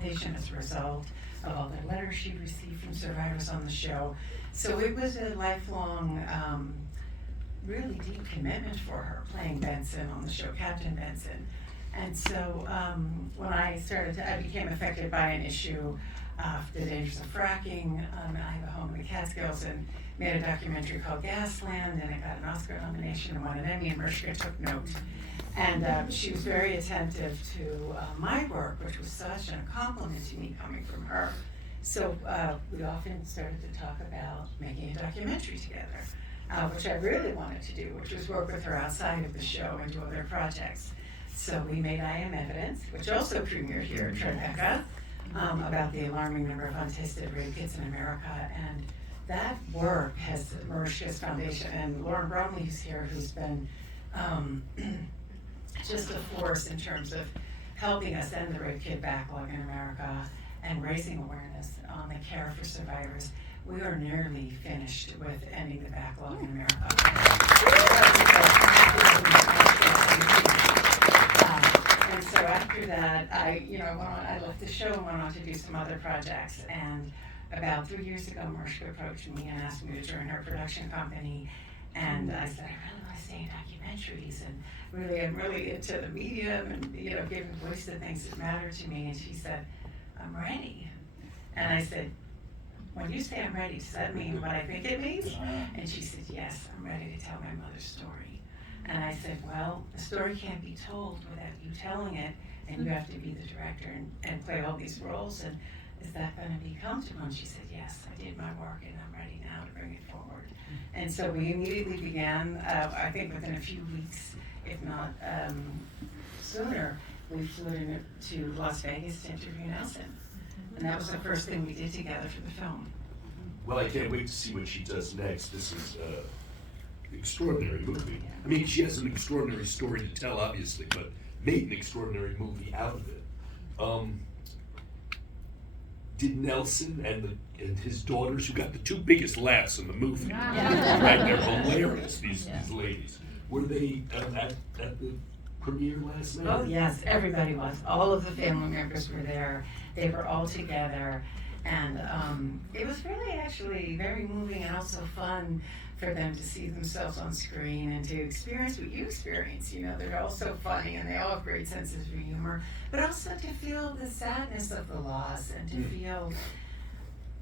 Foundation as a result of all the letters she received from survivors on the show. So it was a lifelong, really deep commitment for her, playing Benson on the show, Captain Benson. And so when I became affected by an issue, the dangers of fracking. I have a home in the Catskills and made a documentary called Gasland, and it got an Oscar nomination and won an Emmy, and Mariska took note. And she was very attentive to my work, which was such a compliment to me coming from her. So we often started to talk about making a documentary together, which I really wanted to do, which was work with her outside of the show and do other projects. So we made I Am Evidence, which also premiered here in Tribeca, about the alarming number of untested rape kits in America. And that work has Mariska's Foundation, and Lauren Bromley, who's here, who's been just a force in terms of helping us end the rape kit backlog in America and raising awareness on the care for survivors. We are nearly finished with ending the backlog in America. And so after that, I left the show and went on to do some other projects. And about 3 years ago, Mariska approached me and asked me to join her production company. And I said, I really want to stay in documentaries, and really, I'm really into the medium and giving voice to things that matter to me. And she said, I'm ready. And I said, when you say I'm ready, does that mean what I think it means? And she said, yes, I'm ready to tell my mother's story. And I said, well, the story can't be told without you telling it, and you have to be the director and play all these roles. And is that going to be comfortable? And she said, yes, I did my work, and I'm ready now to bring it forward. And so we immediately began, I think within a few weeks, if not sooner, we flew to Las Vegas to interview Nelson. And that was the first thing we did together for the film. Well, I can't wait to see what she does next. This is an extraordinary movie. I mean, she has an extraordinary story to tell, obviously, but made an extraordinary movie out of it. Did Nelson and his daughters, who got the two biggest laughs in the movie, right? They're hilarious, these ladies. Were they at the premiere last night? Oh yes, everybody was. All of the family members were there. They were all together, and it was really actually very moving and also fun for them to see themselves on screen and to experience what you experience. They're all so funny and they all have great senses of humor, but also to feel the sadness of the loss and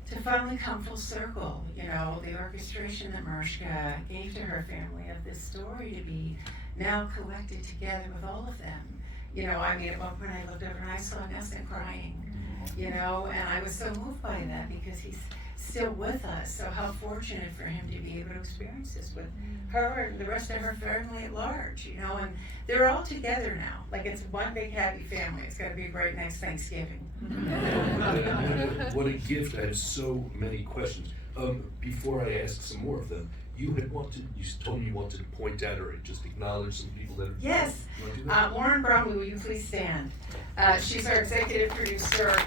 to finally come full circle. The orchestration that Mariska gave to her family of this story to be now collected together with all of them. At one point I looked over and I saw Nelson crying, and I was so moved by that because he's still with us. So how fortunate for him to be able to experience this with her and the rest of her family at large, and they're all together now. Like it's one big happy family. It's going to be great next Thanksgiving. What a gift. I have so many questions. Before I ask some more of them, you told me you wanted to point out or just acknowledge some people that are... Yes. Lauren Bromley, will you please stand? She's our executive producer.